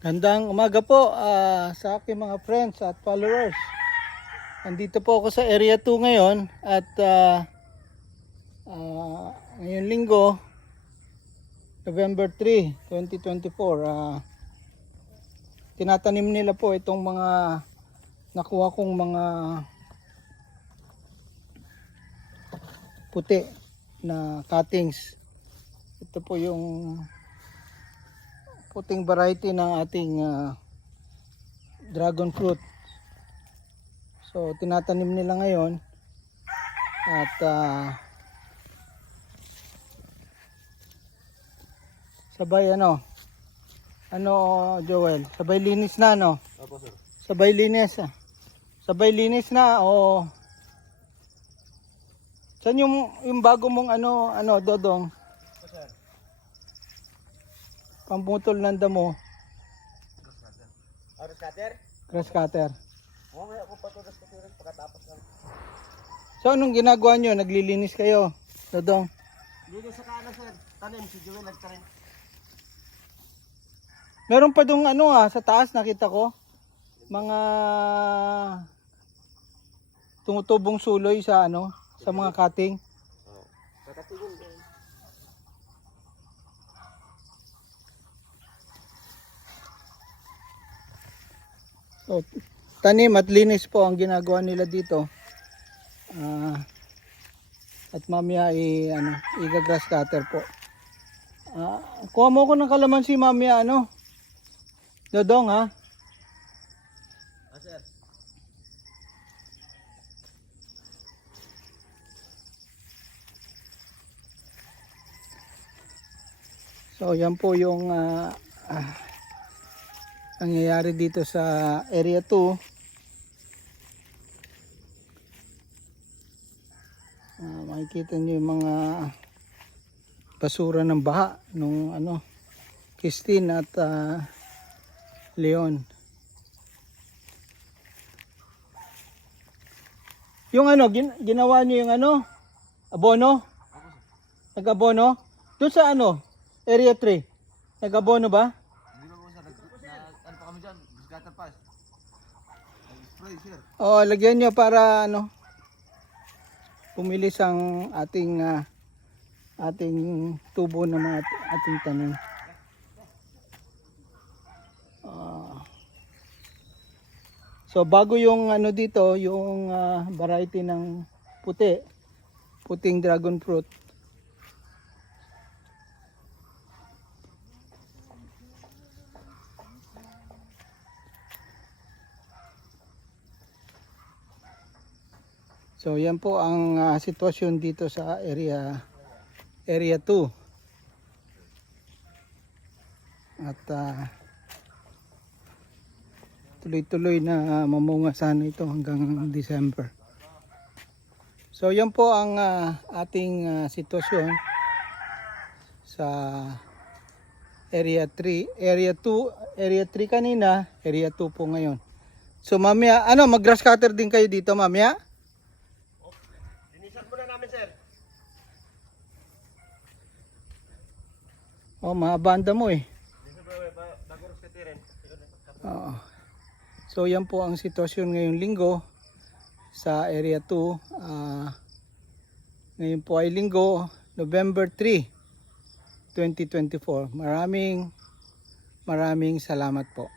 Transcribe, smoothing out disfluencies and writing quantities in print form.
Gandang umaga po sa aking mga friends at followers. Nandito po ako sa Area 2 ngayon at ngayong linggo, November 3, 2024. Tinatanim nila po itong mga nakuha kong mga puti na cuttings. Ito po yung puting variety ng ating dragon fruit. So tinatanim nila ngayon at sabay Joel, sabay linis na Opo, sir. sabay linis na o saan yung bago mong Dodong, Opo, sir. pamputol ng damo? Grass cutter? Grass cutter. Mamaya ako pa ito grass cutter pagkatapos lang. So anong ginagawa nyo? Naglilinis kayo, Dodong? Dito sa kanan, sir. Tanim, si Joel nagtanim. Meron pa dong sa taas nakita ko mga tumutubong suloy sa sa mga cutting. Oo. Kakatingin din. So, tanim at linis po ang ginagawa nila dito. At mamaya i-grass cutter po. Kuha mo ko ng kalamansi mamaya Dodong ha. Sir. So yan po yung nangyayari dito sa Area 2. Makikita nyo yung mga basura ng baha nung Christine at Leon. Yung ginawa nyo yung abono? Nag-abono? Doon sa Area 3. Nag-abono ba? Hindi ba po, sir? Ano pa kami dyan? Grass cutter pass. Nag-spray, sir. Oo, lagyan nyo para pumilis ang ating tubo ng mga ating tanim. So bago yung dito, yung variety ng puting dragon fruit. So yan po ang sitwasyon dito sa area 2. At tuloy-tuloy na mamunga sana ito hanggang December. So yan po ang ating sitwasyon sa area 3, area 2, area 3 kanina, area 2 po ngayon. So mamaya, mag-grass cutter din kayo dito mamaya? Linisan muna namin, sir. Oh, maabanda mo eh. Linisan muna bago grass cutterin. Oo. So yan po ang sitwasyon ngayong linggo sa area 2. Ngayon po ay linggo, November 3, 2024. Maraming salamat po.